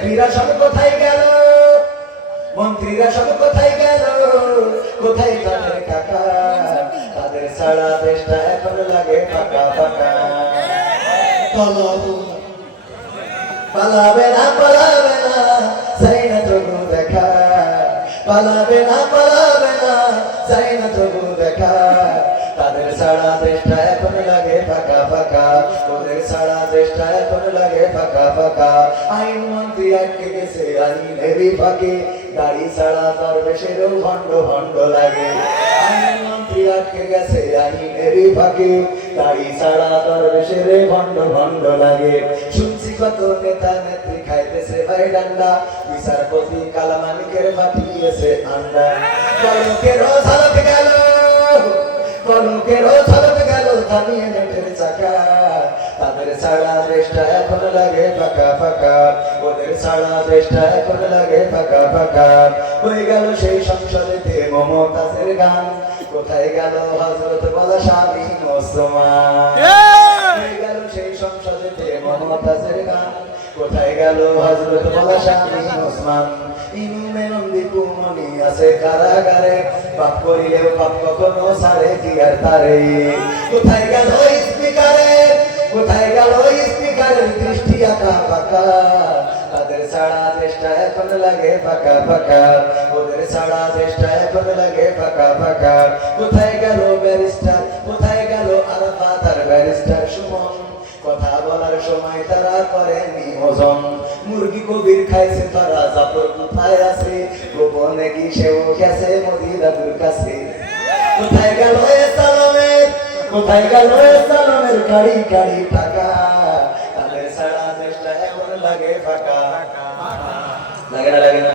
মন্ত্রীরা সব কোথায় গেল, মন্ত্রীরা সব কোথায় গেল, কোথায় তাদের কাকা, তাদের সারা দেশটা এখন লাগে ফাঁকা ফাঁকা। পালাবে না পালাবে না চাই না তবু দেখা, পালাবে না পালাবে না চাই না তবু দেখা, তাদের সারা দেশটা এখন লাগে ফাঁকা ফাঁকা, ওদের সারা দেশটা এখন লাগে ফাঁকা ফাঁকা। আইন মন্ত্রী আটকে গেছে আইনেরই ফাঁকে, গাড়ি ছাড়া দরবেশেরও ভণ্ড ভণ্ড লাগে। আইন মন্ত্রী আটকে গেছে আইনেরই ফাঁকে, গাড়ি ছাড়া দরবেশের ভণ্ড ভণ্ড লাগে। শুনছি কত নেতা নেত্রী খাইতেছে ভাই ডান্ডা, বিচারপতি কালামানিকের পাঠিয়েছে আন্ডা। কলকেরও ঝলক গেল, কলকেরও ঝলক গেল থামিয়ে নেটের চাকা, তাদের সারা দেশটা এখন লাগে ফাঁকা ফাঁকা, ওদের সারা দেশটা এখন লাগে ফাঁকা ফাঁকা। হয়ে গেল সেই সংসদেতে মমতাজের গান, কোথায় গেল হযরত বলা স্বামী ওসমান। হয়ে গেল সেই সংসদেতে মমতাজের গান, কোথায় গেল হযরত বলা স্বামী ওসমান। ইনুমে নন্দিপু মনি আছে কারাগারে, পাপ করিলেও পাপ কখনো ছাড়ে কি আর তারে। কোথায় গেল স্পিকারে, কোথায় গেল স্পিকারের দৃষ্টি আঁকা বাঁকা, তাদের সারা দেশটা এখন লাগে ফাঁকা ফাঁকা, ওদের সারা দেশটা এখন লাগে ফাঁকা ফাঁকা। কোথায় গেল ব্যারিস্টার, কোথায় গেল আরাফাত আর ব্যারিস্টার সুমন, কথা বলার সময় তারা করেনি ওজন। মুরগি কবির খাইছে তারা, জাফর কোথায় আছে, গোপনে কি সেও গেছে মোদি দাদুর কাছে। কোথায় গেল এ সালামের, কোথায় গেল এ সালামের গাড়ি গাড়ি টাকা, তাদের সারা দেশটা এখন লাগে ফাঁকা। লাগে না লাগে না।